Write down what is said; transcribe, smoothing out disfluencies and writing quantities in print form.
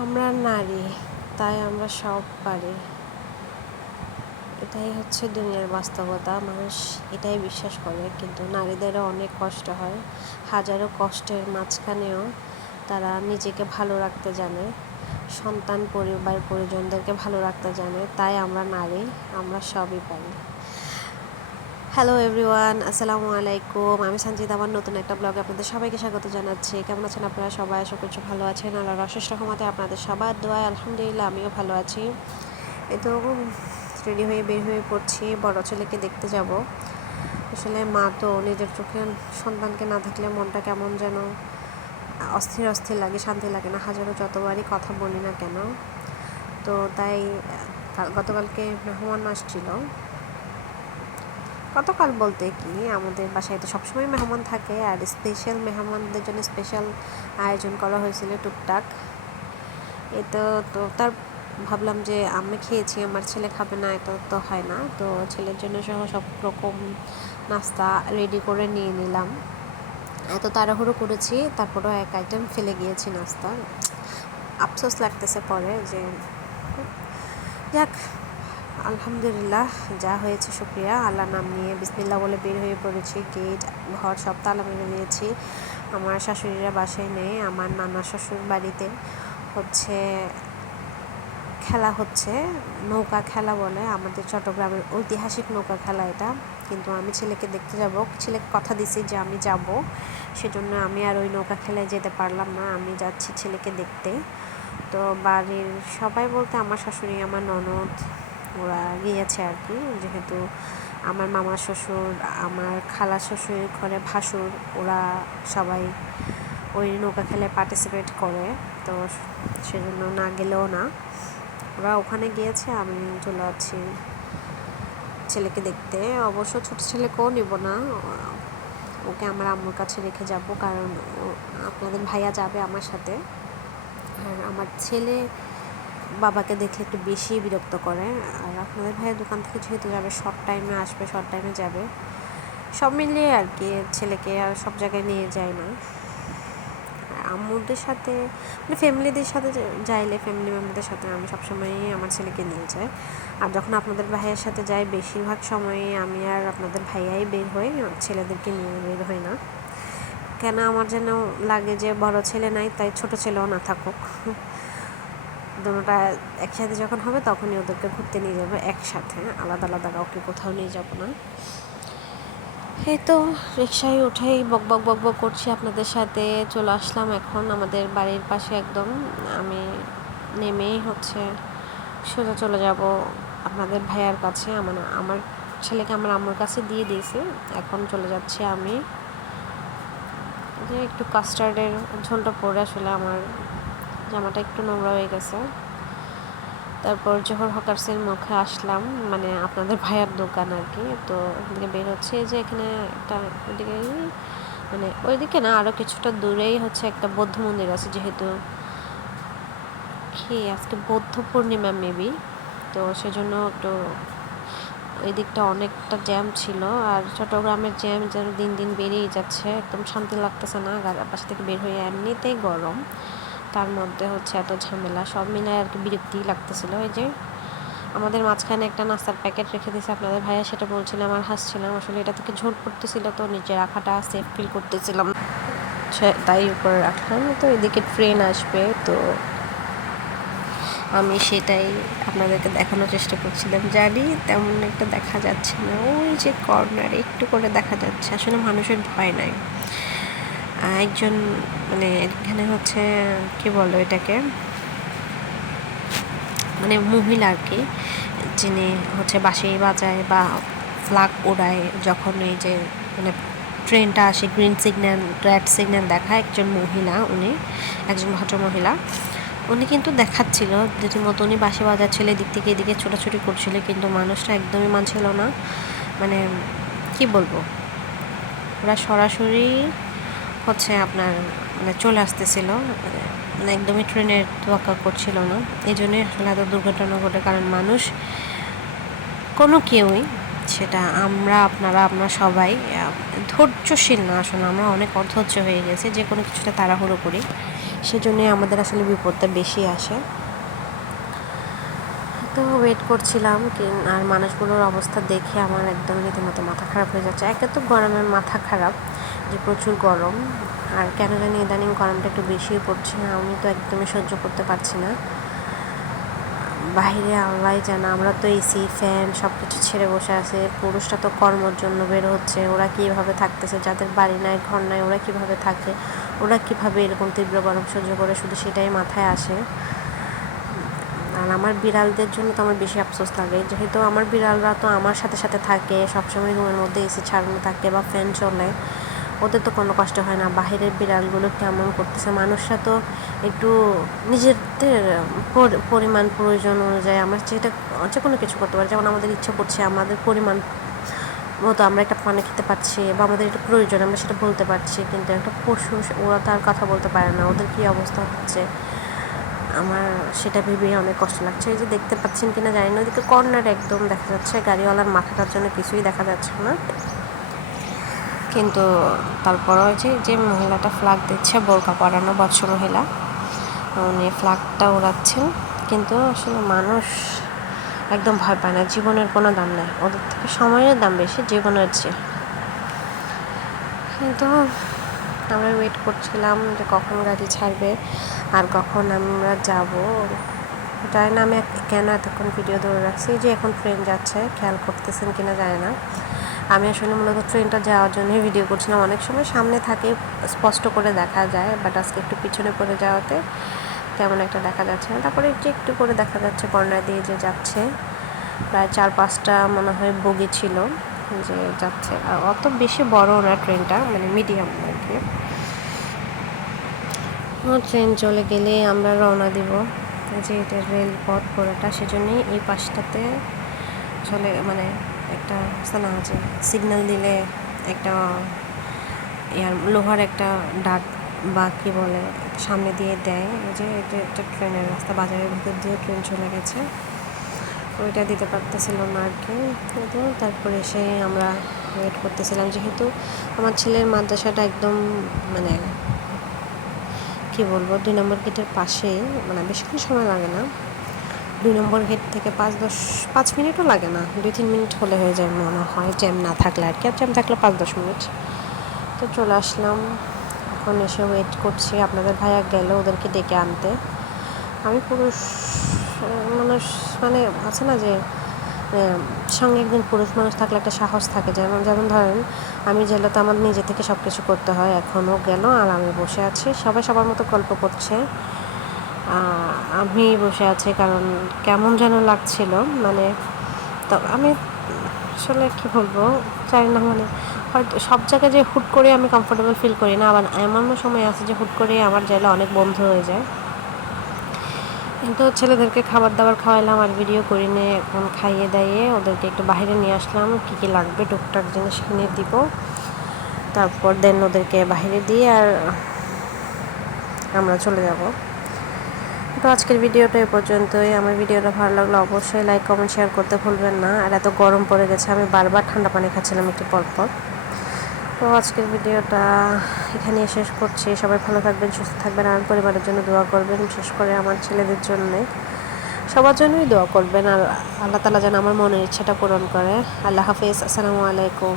আমরা নারী, তাই আমরা সব পারি। এটাই হচ্ছে দুনিয়ার বাস্তবতা। মানুষ এটাই বিশ্বাস করে, কিন্তু নারীদেরও অনেক কষ্ট হয়। হাজারো কষ্টের মাঝখানেও তারা নিজেকে ভালো রাখতে জানে, সন্তান পরিবার পরিজনদেরকে ভালো রাখতে জানে। তাই আমরা নারী, আমরা সবই পারি। হ্যালো এভরিওয়ান, আসসালামু আলাইকুম। আমি সঞ্জিত, আমার নতুন একটা ব্লগে আপনাদের সবাইকে স্বাগত জানাচ্ছি। কেমন আছেন আপনারা সবাই? আশা করছি ভালো আছেন। আল্লাহর অশেষ রহমতে আপনাদের সবার দোয়ায় আলহামদুলিল্লাহ আমিও ভালো আছি। এই তো রেডি হয়ে বের হয়ে পড়ছি, বড় ছেলেকে দেখতে যাব। আসলে মা তো নিজের চোখে সন্তানকে না দেখলে মনটা কেমন যেন অস্থির অস্থির লাগে, শান্তি লাগে না, হাজারো যতবারই কথা বলি না কেন। তো তাই গতকালকে মেহমান আসছিল। গতকাল বলতে কি, আমাদের বাসায় তো সবসময় মেহমান থাকে, আর স্পেশাল মেহমানদের জন্য স্পেশাল আয়োজন করা হয়েছিল টুকটাক। এ তো তার ভাবলাম যে আমি খেয়েছি, আমার ছেলে খাবে না, এটা তো হয় না। তো ছেলের জন্য সহ সব রকম নাস্তা রেডি করে নিয়ে নিলাম। এত তাড়াহুড়ো করেছি, তারপরেও এক আইটেম ফেলে গিয়েছি নাস্তা। আফসোস লাগতেছে পরে যে যাক, আলহামদুলিল্লাহ, যা হয়েছে শুকরিয়া। আল্লাহর নাম নিয়ে বিসমিল্লাহ বলে বের হয়ে পড়েছি। গেট ঘর সব তালা মেরে দিয়েছি। আমার শাশুড়িরা বাসায় নেই, আমার নানা শ্বশুর বাড়িতে হচ্ছে খেলা হচ্ছে, নৌকা খেলা বলে, আমাদের চট্টগ্রামের ঐতিহাসিক নৌকা খেলা এটা। কিন্তু আমি ছেলেকে দেখতে যাব, ছেলেকে কথা দিছি যে আমি যাব, সেজন্য আমি আর ওই নৌকা খেলায় যেতে পারলাম না। আমি যাচ্ছি ছেলেকে দেখতে। তো বাড়ির সবাই বলতে আমার শাশুড়ি, আমার ননদ, ওরা গিয়েছে আর কি। যেহেতু আমার মামা শ্বশুর, আমার খালা শ্বশুর ঘরে ভাসুর, ওরা সবাই ওই নৌকা খেলায় পার্টিসিপেট করে। তো সেজন্য না গেলেও না, ওরা ওখানে গিয়েছে, আমি চলে যাচ্ছি ছেলেকে দেখতে। অবশ্য ছোটো ছেলেকেও নিব না, ওকে আমার আম্মুর কাছে রেখে যাব, কারণ আপনাদের ভাইয়া যাবে আমার সাথে। আর আমার ছেলে বাবাকে দেখলে একটু বেশি বিরক্ত করে। আর আপনাদের ভাইয়ের দোকান থেকে যেহেতু যাবে, শর্ট টাইমে আসবে, শর্ট টাইমে যাবে, সব মিলিয়ে আর কি ছেলেকে আর সব জায়গায় নিয়ে যায় না। আম্মুদের সাথে মানে ফ্যামিলিদের সাথে যাইলে, ফ্যামিলি মেম্বারদের সাথে আমি সবসময়ই আমার ছেলেকে নিয়ে যাই। আর যখন আপনাদের ভাইয়ের সাথে যাই, বেশিরভাগ সময়ই আমি আর আপনাদের ভাইয়াই বের হই, ছেলেদেরকে নিয়ে বের হই না। কেন আমার যেন লাগে যে বড় ছেলে নাই, তাই ছোট ছেলেও না থাকুক, দুটোটা একসাথে যখন হবে তখনই ওদেরকে ঘুরতে নিয়ে যাবো একসাথে, আলাদা আলাদা কাউকে কোথাও নিয়ে যাব না। এই তো রিক্সায় উঠেই বকবক বকবক করছি আপনাদের সাথে। চলে আসলাম এখন আমাদের বাড়ির পাশে একদম। আমি নেমেই হচ্ছে সোজা চলে যাব আপনাদের ভাইয়ার কাছে। আমার ছেলেকে আমার আম্মুর কাছে দিয়ে দিয়েছি, এখন চলে যাচ্ছি আমি। যে একটু কাস্টার্ডের ঝোলটা পরে আসলে আমার জামাটা একটু নোংরা হয়ে গেছে। তারপর জোহর হকার্সের মুখে আসলাম, মানে আপনাদের ভাইয়ার দোকান আর কি। তো এদিকে বের হচ্ছে, যে এখানে একটা ওইদিকে, মানে ওইদিকে না, আরও কিছুটা দূরেই হচ্ছে একটা বৌদ্ধ মন্দির আছে, যেহেতু কি আজকে বৌদ্ধ পূর্ণিমা মেবি, তো সেজন্য একটু ওই দিকটা অনেকটা জ্যাম ছিল। আর চট্টগ্রামের জ্যাম যেন দিন দিন বেড়েই যাচ্ছে, একদম শান্তি লাগতেছে না। বাসা থেকে বের হয়ে এমনিতেই গরম, তার মধ্যে হচ্ছে এত ঝামেলা, সব মিলায় আর কি বিরক্তিই লাগতেছিল। এই যে আমাদের মাঝখানে একটা নাস্তার প্যাকেট রেখে দিয়েছে আপনাদের ভাইয়া, সেটা বলছিলাম আর হাসছিলাম। আসলে এটা থেকে ঝোল পড়তেছিল, তো নিচে রাখাটা সেফ ফিল করতেছিলাম, তাই উপরে রাখলাম। তো এদিকে ট্রেন আসবে, তো আমি সেটাই আপনাদেরকে দেখানোর চেষ্টা করছিলাম। জানি তেমন একটা দেখা যাচ্ছে না, ওই যে কর্নারে একটু করে দেখা যাচ্ছে। আসলে মানুষের ভয় নাই। একজন মানে এখানে হচ্ছে কি বলো এটাকে, মানে মহিলা আর কি, যিনি হচ্ছে বাঁশি বাজায় বা ফ্ল্যাগ ওড়ায় যখন এই যে মানে ট্রেনটা আসে, গ্রিন সিগন্যাল রেড সিগন্যাল দেখায়, একজন মহিলা, উনি একজন ভদ্র মহিলা, উনি কিন্তু দেখাচ্ছিল রীতিমতো, উনি বাঁশি বাজাচ্ছিল, এদিক থেকে এদিকে ছোটাছুটি করছিল, কিন্তু মানুষটা একদমই মানছিল না। মানে কি বলবো, ওরা সরাসরি হচ্ছে আপনার মানে চলে আসতেছিল, মানে একদমই ট্রেনের তোয়াক্কা করছিল না। এই জন্যই আসলে এত দুর্ঘটনা ঘটে, কারণ মানুষ কোনো কেউই, সেটা আমরা আপনারা সবাই ধৈর্যশীল না। আসলে আমরা অনেক অধৈর্য হয়ে গেছি, যে কোনো কিছুটা তাড়াহুড়ো করি, সেজন্যই আমাদের আসলে বিপদটা বেশি আসে। তো ওয়েট করছিলাম আর মানুষগুলোর অবস্থা দেখে আমার একদম রীতিমতো মাথা খারাপ হয়ে যাচ্ছে। একে তো গরমের মাথা খারাপ, যে প্রচুর গরম, আর কেন জানি ইদানিং গরমটা একটু বেশিই পড়ছে, আমি তো একদমই সহ্য করতে পারছি না। বাইরে আল্লাহই জানা, আমরা তো এসি ফ্যান সব কিছু ছেড়ে বসে আছে। পুরুষরা তো কর্মর জন্য বের হচ্ছে, ওরা কীভাবে থাকতেছে, যাদের বাড়ি নাই ঘর নাই ওরা কীভাবে থাকে, ওরা কীভাবে এরকম তীব্র গরম সহ্য করে, শুধু সেটাই মাথায় আসে। আর আমার বিড়ালদের জন্য তো আমার বেশি আফসোস লাগে, যেহেতু আমার বিড়ালরা তো আমার সাথে সাথে থাকে, সবসময় রুমের মধ্যে এসি ছাড়ানো থাকে বা ফ্যান চলে, ওদের তো কোনো কষ্ট হয় না। বাহিরের বিড়ালগুলো কেমন করতেছে, মানুষরা তো একটু নিজেদের পরিমাণ প্রয়োজন অনুযায়ী আমরা যে কোনো কিছু করতে পারি, যেমন আমাদের ইচ্ছা করছে, আমাদের পরিমাণ মতো আমরা একটা পানি খেতে পাচ্ছি বা আমাদের এটা প্রয়োজন আমরা সেটা বলতে পারছি, কিন্তু একটা পশু ওরা তো আর কথা বলতে পারে না, ওদের কী অবস্থা হচ্ছে আমার সেটা ভেবে অনেক কষ্ট লাগছে। এই যে দেখতে পাচ্ছেন কিনা জানি না, ওদিকে কর্নার একদম দেখা যাচ্ছে, গাড়িওয়ালার মাথাটার জন্য কিছুই দেখা যাচ্ছে না, কিন্তু তারপরও যে মহিলাটা ফ্ল্যাগ দিচ্ছে, বোরকা পরানো ভদ্র মহিলা, উনি ফ্ল্যাগটা ওড়াচ্ছেন, কিন্তু আসলে মানুষ একদম ভয় পায় না, জীবনের কোনো দাম নেই, ওদের থেকে সময়ের দাম বেশি জীবনের চেয়ে। কিন্তু আমরা ওয়েট করছিলাম যে কখন গাড়ি ছাড়বে আর কখন আমরা যাব। জানি না আমি কেন এতক্ষণ ভিডিও ধরে রাখছি, যে এখন ট্রেন যাচ্ছে, খেয়াল করতেছেন কিনা জানি না। আমি আসলে মূলত ট্রেনটা যাওয়ার জন্যই ভিডিও করছিলাম। অনেক সময় সামনে থাকে স্পষ্ট করে দেখা যায়, বাট আজকে একটু পিছনে পড়ে যাওয়াতে তেমন একটা দেখা যাচ্ছে না। তারপরে একটু করে দেখা যাচ্ছে কর্নার দিয়ে যে যাচ্ছে, প্রায় 4-5টা মনে হয় বগি ছিল যে যাচ্ছে, আর অত বেশি বড় না ট্রেনটা, মানে মিডিয়াম আর কি। ট্রেন চলে গেলে আমরা রওনা দিব, যে এটা রেলপথ পুরোটা, সেজন্যই এই পাশটাতে চলে, মানে একটা না আছে সিগন্যাল দিলে একটা লোহার একটা ডাট বা কী বলে সামনে দিয়ে দেয়, যে এটা একটা ট্রেনের রাস্তা, বাজারের ভিতর দিয়ে ট্রেন চলে গেছে, ওইটা দিতে পারতেছিল না আর কি। তো তারপরে এসে আমরা ওয়েট করতেছিলাম, যেহেতু আমার ছেলের মাদ্রাসাটা একদম মানে কী বলবো 2 নম্বর গেটের পাশেই, মানে বেশিক্ষণ সময় লাগে না, 2 নম্বর গেট থেকে 5 মিনিটও লাগে না, 2-3 মিনিট হলে হয়ে যায় মনে হয়, জ্যাম না থাকলে আর কি, আর জ্যাম থাকলে 5-10 মিনিট। তো চলে আসলাম, এখন এসে ওয়েট করছি, আপনাদের ভাইয়া গেল ওদেরকে ডেকে আনতে। আমি পুরুষ মানুষ, মানে আছে না যে সঙ্গে একজন পুরুষ মানুষ থাকলে একটা সাহস থাকে, যেমন ধরেন আমি গেলে তো আমার নিজে থেকে সব কিছু করতে হয়, এখনও গেল আর আমি বসে আছি, সবাই সবার মতো গল্প করছে, আমি বসে আছি, কারণ কেমন যেন লাগছিল, মানে তো আমি আসলে কী বলবো চাই না, মানে হয়তো সব জায়গায় যে হুট করে আমি কমফোর্টেবল ফিল করি না, আবার এমনও সময় আছে যে হুট করে আমার গেলে অনেক বন্ধু হয়ে যায়। কিন্তু ছেলেদেরকে খাবার দাবার খাওয়াইলাম আর ভিডিও করি নিয়ে, এখন খাইয়ে দাইয়ে ওদেরকে একটু বাইরে নিয়ে আসলাম, কী কী লাগবে টুকটাক জিনিস কিনে দিব, তারপর দেন ওদেরকে বাইরে দিয়ে আর আমরা চলে যাব। তো আজকের ভিডিওটা এ পর্যন্তই। আমার ভিডিওটা ভালো লাগলে অবশ্যই লাইক কমেন্ট শেয়ার করতে ভুলবেন না। আর এত গরম পড়ে গেছে, আমি বারবার ঠান্ডা পানি খাচ্ছিলাম একটু পরপর। তো আজকের ভিডিওটা এখানে শেষ করছি। সবাই ভালো থাকবেন, সুস্থ থাকবেন, আর পরিবারের জন্য দোয়া করবেন, বিশেষ করে আমার ছেলেদের জন্যে, সবার জন্যই দোয়া করবেন, আর আল্লাহ তাআলা যেন আমার মনের ইচ্ছাটা পূরণ করে। আল্লাহ হাফেজ, আসসালামু আলাইকুম।